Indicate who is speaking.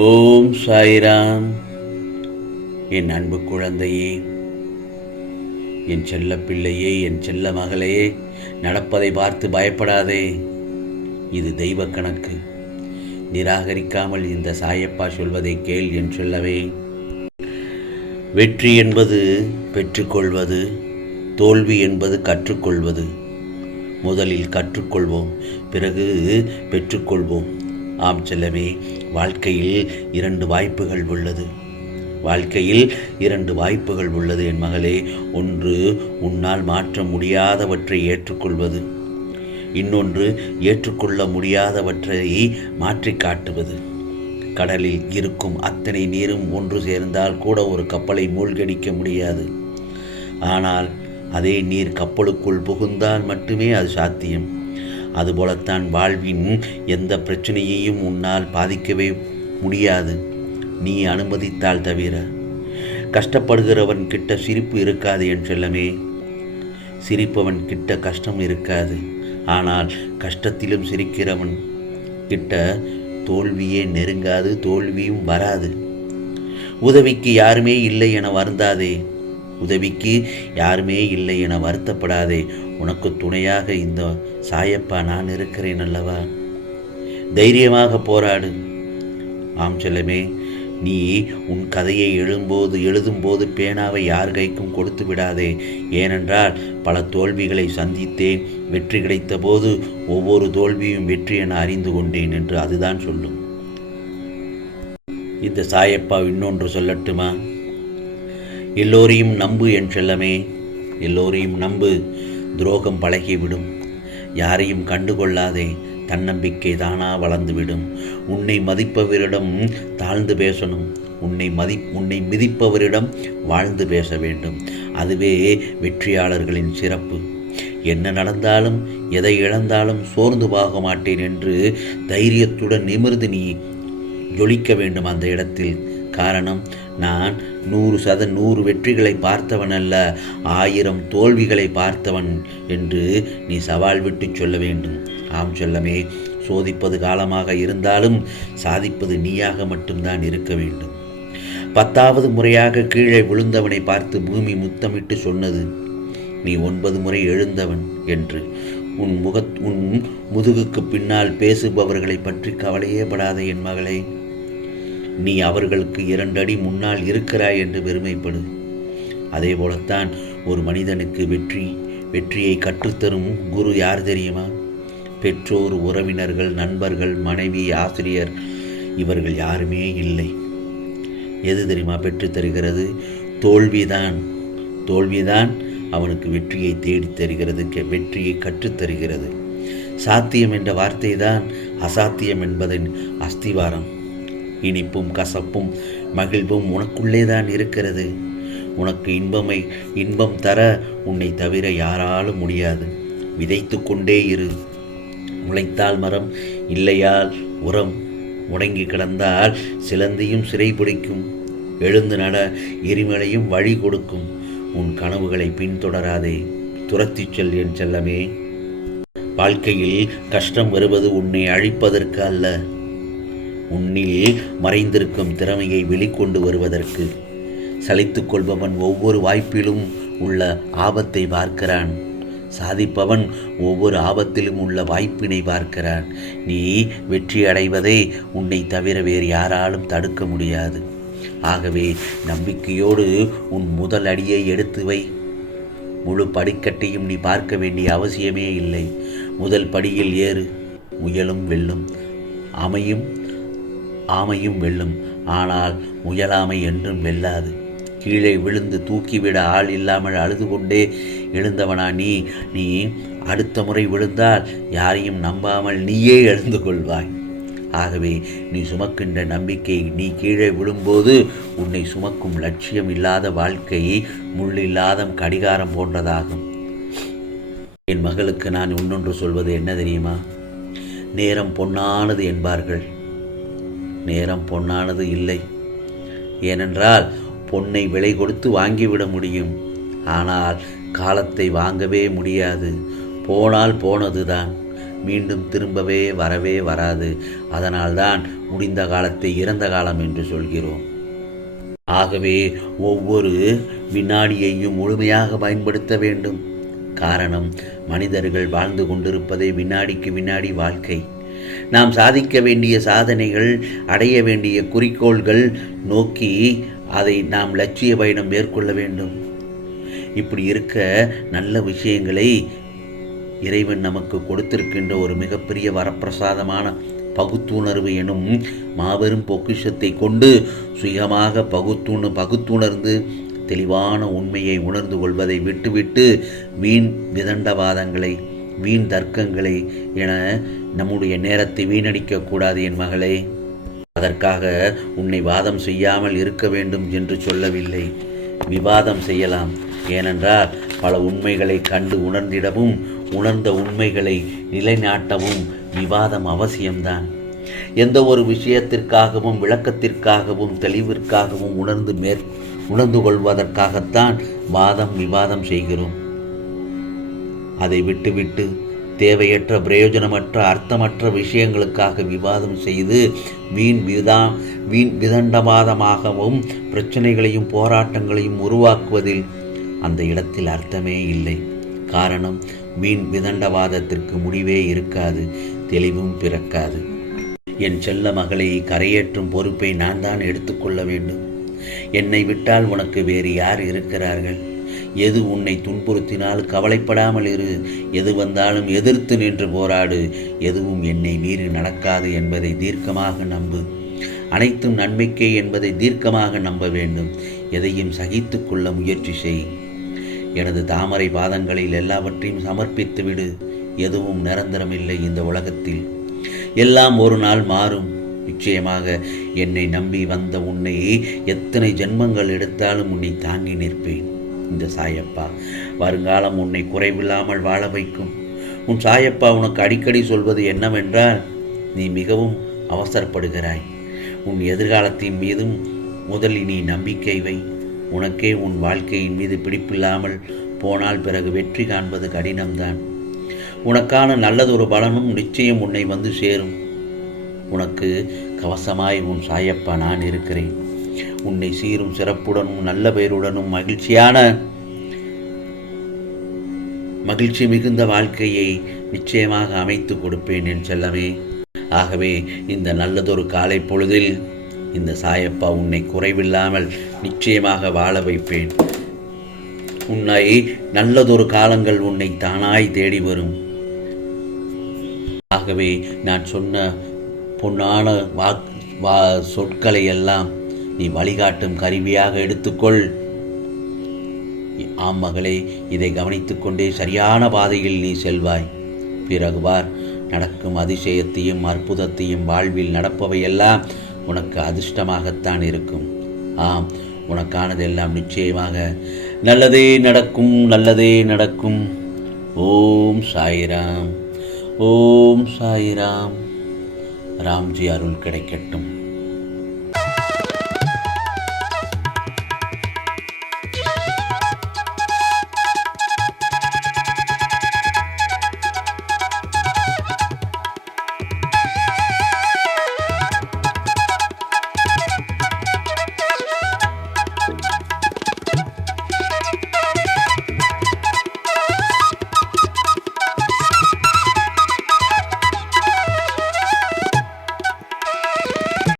Speaker 1: ஓம் சாய்ராம். என் அன்பு குழந்தையே என் செல்ல பிள்ளையே என் செல்ல மகளே நடப்பதை பார்த்து பயப்படாதே. இது தெய்வ கணக்கு. நிராகரிக்காமல் இந்த சாயப்பா சொல்வதை கேள் என் சொல்லவே. வெற்றி என்பது பெற்றுக்கொள்வது தோல்வி என்பது கற்றுக்கொள்வது. முதலில் கற்றுக்கொள்வோம் பிறகு பெற்றுக்கொள்வோம். ஆம் செல்லவே வாழ்க்கையில் இரண்டு வாய்ப்புகள் உள்ளது. வாழ்க்கையில் இரண்டு வாய்ப்புகள் உள்ளது என் மகளே. ஒன்று உன்னால் மாற்ற முடியாதவற்றை ஏற்றுக்கொள்வது. இன்னொன்று ஏற்றுக்கொள்ள முடியாதவற்றை மாற்றி காட்டுவது. கடலில் இருக்கும் அத்தனை நீரும் ஒன்று சேர்ந்தால் கூட ஒரு கப்பலை மூழ்கடிக்க முடியாது. ஆனால் அதே நீர் கப்பலுக்குள் புகுந்தால் மட்டுமே அது சாத்தியம். அதுபோலத்தான் வாழ்வின் எந்த பிரச்சனையையும் உன்னால் பாதிக்கவே முடியாது. நீ அனுமதித்தால் தவிர கஷ்டப்படுகிறவன் கிட்ட சிரிப்பு இருக்காது என் செல்லமே. சிரிப்பவன் கிட்ட கஷ்டம் இருக்காது. ஆனால் கஷ்டத்திலும் சிரிக்கிறவன் கிட்ட தோல்வியே நெருங்காது தோல்வியும் வராது. உதவிக்கு யாருமே இல்லை என வருந்தாதே. உதவிக்கு யாருமே இல்லை என வருத்தப்படாதே. உனக்கு துணையாக இந்த சாயப்பா நான் இருக்கிறேன் அல்லவா? தைரியமாக போராடு. ஆம் செல்லமே நீ உன் கதையை எழும்போது எழுதும்போது பேனாவை யார் கைக்கும் கொடுத்து விடாதே. ஏனென்றால் பல தோல்விகளை சந்தித்தேன் வெற்றி கிடைத்த போது ஒவ்வொரு தோல்வியும் வெற்றி என அறிந்து கொண்டேன் என்று அதுதான் சொல்லும். இந்த சாயப்பா இன்னொன்று சொல்லட்டுமா? எல்லோரையும் நம்பு என் செல்லமே எல்லோரையும் நம்பு. துரோகம் பழகிவிடும். யாரையும் கண்டுகொள்ளாதே தன்னம்பிக்கை தானா வளர்ந்துவிடும். உன்னை மதிப்பவரிடம் தாழ்ந்து பேசணும். உன்னை மதி உன்னை மிதிப்பவரிடம் வாழ்ந்து பேச வேண்டும். அதுவே வெற்றியாளர்களின் சிறப்பு. என்ன நடந்தாலும் எதை இழந்தாலும் சோர்ந்து போக மாட்டேன் என்று தைரியத்துடன் நிமிர்ந்து நீ ஜொலிக்க வேண்டும் அந்த இடத்தில். காரணம் நான் நூறு சத நூறு வெற்றிகளை பார்த்தவன் அல்ல ஆயிரம் தோல்விகளை பார்த்தவன் என்று நீ சவால் விட்டு சொல்ல வேண்டும். ஆம் சொல்லமே சோதிப்பது காலமாக இருந்தாலும் சாதிப்பது நீயாக மட்டும்தான் இருக்க வேண்டும். பத்தாவது முறையாக கீழே விழுந்தவனை பார்த்து பூமி முத்தமிட்டு சொன்னது நீ ஒன்பது முறை எழுந்தவன் என்று. உன் முகத் உன் முதுகுக்கு பின்னால் பேசுபவர்களை பற்றி கவலையே படாத என் மகளே. நீ அவர்களுக்கு இரண்டடி முன்னால் இருக்கிறாய் என்று பெருமைப்படு. அதே போலத்தான் ஒரு மனிதனுக்கு வெற்றி வெற்றியை கற்றுத்தரும் குரு யார் தெரியுமா? பெற்றோர் உறவினர்கள் நண்பர்கள் மனைவி ஆசிரியர் இவர்கள் யாருமே இல்லை. எது தெரியுமா பெற்றுத் தருகிறது? தோல்விதான். தோல்விதான் அவனுக்கு வெற்றியை தேடித் தருகிறது வெற்றியை கற்றுத்தருகிறது சாத்தியம் என்ற வார்த்தை தான் அசாத்தியம் என்பதன் அஸ்திவாரம். இனிப்பும் கசப்பும் மகிழ்வும் உனக்குள்ளே தான் இருக்கிறது. உனக்கு இன்பமை இன்பம் தர உன்னை தவிர யாராலும் முடியாது. விதைத்து கொண்டே இரு. முளைத்தால் மரம் இல்லையால் உரம். முடங்கி கிடந்தால் சிலந்தியும் சிறை பிடிக்கும். எழுந்து நட எரிமலையும் வழி கொடுக்கும். உன் கனவுகளை பின்தொடராதே. துரத்திச் செல் என் செல்லமே. வாழ்க்கையில் கஷ்டம் வருவது உன்னை அழிப்பதற்கு அல்ல. உன்னில் மறைந்திருக்கும் திறமையை வெளிக்கொண்டு வருவதற்கு. சலித்துக் கொள்பவன் ஒவ்வொரு வாய்ப்பிலும் உள்ள ஆபத்தை பார்க்கிறான். சாதிப்பவன் ஒவ்வொரு ஆபத்திலும் உள்ள வாய்ப்பினை பார்க்கிறான். நீ வெற்றி அடைவதை உன்னை தவிர வேறு யாராலும் தடுக்க முடியாது. ஆகவே நம்பிக்கையோடு உன் முதல் அடியை எடுத்து வை. முழு படிக்கட்டையும் நீ பார்க்க வேண்டிய அவசியமே இல்லை. முதல் படியில் ஏறு. முயலும் வெல்லும். அமையும். ஆமையும் வெல்லும். ஆனால் முயலாமை என்றும் வெல்லாது. கீழே விழுந்து தூக்கிவிட ஆள் இல்லாமல் அழுது கொண்டே எழுந்தவனா நீ? நீ அடுத்த முறை விழுந்தால் யாரையும் நம்பாமல் நீயே எழுந்து கொள்வாய். ஆகவே நீ சுமக்கின்ற நம்பிக்கை நீ கீழே விழும்போது உன்னை சுமக்கும் லட்சியம் இல்லாத வாழ்க்கையை முள்ளில்லாத கடிகாரம் போன்றதாகும். என் மகளுக்கு நான் இன்னொன்று சொல்வது என்ன தெரியுமா? நேரம் பொன்னானது என்பார்கள். நேரம் பொன்னானது இல்லை. ஏனென்றால் பொன்னை விலை கொடுத்து வாங்கிவிட முடியும். ஆனால் காலத்தை வாங்கவே முடியாது. போனால் போனதுதான். மீண்டும் திரும்பவே வரவே வராது. அதனால்தான் முடிந்த காலத்தை இறந்த காலம் என்று சொல்கிறோம். ஆகவே ஒவ்வொரு வினாடியையும் முழுமையாக பயன்படுத்த வேண்டும். காரணம் மனிதர்கள் வாழ்ந்து கொண்டிருப்பதே வினாடிக்கு வினாடி வாழ்க்கை. நாம் சாதிக்க வேண்டிய சாதனைகள் அடைய வேண்டிய குறிக்கோள்கள் நோக்கி அதை நாம் லட்சிய பயணம் மேற்கொள்ள வேண்டும். இப்படி இருக்க நல்ல விஷயங்களை இறைவன் நமக்கு கொடுத்திருக்கின்ற ஒரு மிகப்பெரிய வரப்பிரசாதமான பகுத்துணர்வு எனும் மாபெரும் பொக்கிஷத்தை கொண்டு சுயமாக பகுத்துணு பகுத்துணர்ந்து தெளிவான உண்மையை உணர்ந்து கொள்வதை விட்டுவிட்டு வீண் விதண்டவாதங்களை வீண் தர்க்கங்களை என நம்முடைய நேரத்தை வீணடிக்கக்கூடாது என் மகளே. அதற்காக உன்னை வாதம் செய்யாமல் இருக்க வேண்டும் என்று சொல்லவில்லை. விவாதம் செய்யலாம். ஏனென்றால் பல உண்மைகளை கண்டு உணர்ந்திடவும் உணர்ந்த உண்மைகளை நிலைநாட்டவும் விவாதம் அவசியம்தான். எந்த ஒரு விஷயத்திற்காகவும் விளக்கத்திற்காகவும் தெளிவிற்காகவும் உணர்ந்து மேற் உணர்ந்து கொள்வதற்காகத்தான் வாதம் விவாதம் செய்கிறோம். அதை விட்டுவிட்டு தேவையற்ற பிரயோஜனமற்ற அர்த்தமற்ற விஷயங்களுக்காக விவாதம் செய்து வீண் விதா வீண் விதண்டவாதமாகவும் பிரச்சனைகளையும் போராட்டங்களையும் உருவாக்குவதில் அந்த இடத்தில் அர்த்தமே இல்லை. காரணம் வீண் விதண்டவாதத்திற்கு முடிவே இருக்காது தெளிவும் பிறக்காது. என் செல்ல மகளை கரையேற்றும் பொறுப்பை நான் தான் எடுத்துக்கொள்ள வேண்டும். என்னை விட்டால் உனக்கு வேறு யார் இருக்கிறார்கள்? எது உன்னை துன்புறுத்தினால் கவலைப்படாமல் இரு? எது வந்தாலும் எதிர்த்து நின்று போராடு. எதுவும் என்னை மீறி நடக்காது என்பதை தீர்க்கமாக நம்பு. அனைத்தும் நன்மைக்கே என்பதை தீர்க்கமாக நம்ப வேண்டும். எதையும் சகித்து கொள்ள முயற்சி செய். எனது தாமரை பாதங்களில் எல்லாவற்றையும் சமர்ப்பித்து விடு. எதுவும் நிரந்தரமில்லை இந்த உலகத்தில். எல்லாம் ஒரு நாள் மாறும். நிச்சயமாக என்னை நம்பி வந்த உன்னை எத்தனை ஜென்மங்கள் எடுத்தாலும் உன்னை தாங்கி நிற்பேன். இந்த சாயப்பா வருங்காலம் உன்னை குறைவில்லாமல் வாழ வைக்கும். உன் சாயப்பா உனக்கு அடிக்கடி சொல்வது என்னவென்றால் நீ மிகவும் அவசரப்படுகிறாய். உன் எதிர்காலத்தின் மீதும் முதலில் நீ நம்பிக்கை வை. உனக்கே உன் வாழ்க்கையின் மீது பிடிப்பில்லாமல் போனால் பிறகு வெற்றி காண்பது கடினம்தான். உனக்கான நல்லதொரு பலனும் நிச்சயம் உன்னை வந்து சேரும். உனக்கு கவசமாய் உன் சாயப்பா நான் இருக்கிறேன். உன்னை சீரும் சிறப்புடனும் நல்ல பெயருடனும் மகிழ்ச்சியான மகிழ்ச்சி மிகுந்த வாழ்க்கையை நிச்சயமாக அமைத்து கொடுப்பேன் என் செல்லமே. ஆகவே இந்த நல்லதொரு காலை பொழுதில் இந்த சாயப்பா உன்னை குறைவில்லாமல் நிச்சயமாக வாழ வைப்பேன். உன்னை நல்லதொரு காலங்கள் உன்னை தானாய் தேடி வரும். ஆகவே நான் சொன்ன பொன்னான வா வா சொற்களை எல்லாம் நீ வழிகாட்டும் கருவியாக எடுத்துக்கொள். ஆம் மகளே இதை கவனித்துக்கொண்டே சரியான பாதையில் நீ செல்வாய். பிறகுவார் நடக்கும் அதிசயத்தையும் அற்புதத்தையும் வாழ்வில் நடப்பவையெல்லாம் உனக்கு அதிர்ஷ்டமாகத்தான் இருக்கும். ஆம் உனக்கானதெல்லாம் நிச்சயமாக நல்லதே நடக்கும் நல்லதே நடக்கும். ஓம் சாய்ராம் ஓம் சாய்ராம். ராம்ஜி அருள் கிடைக்கட்டும்.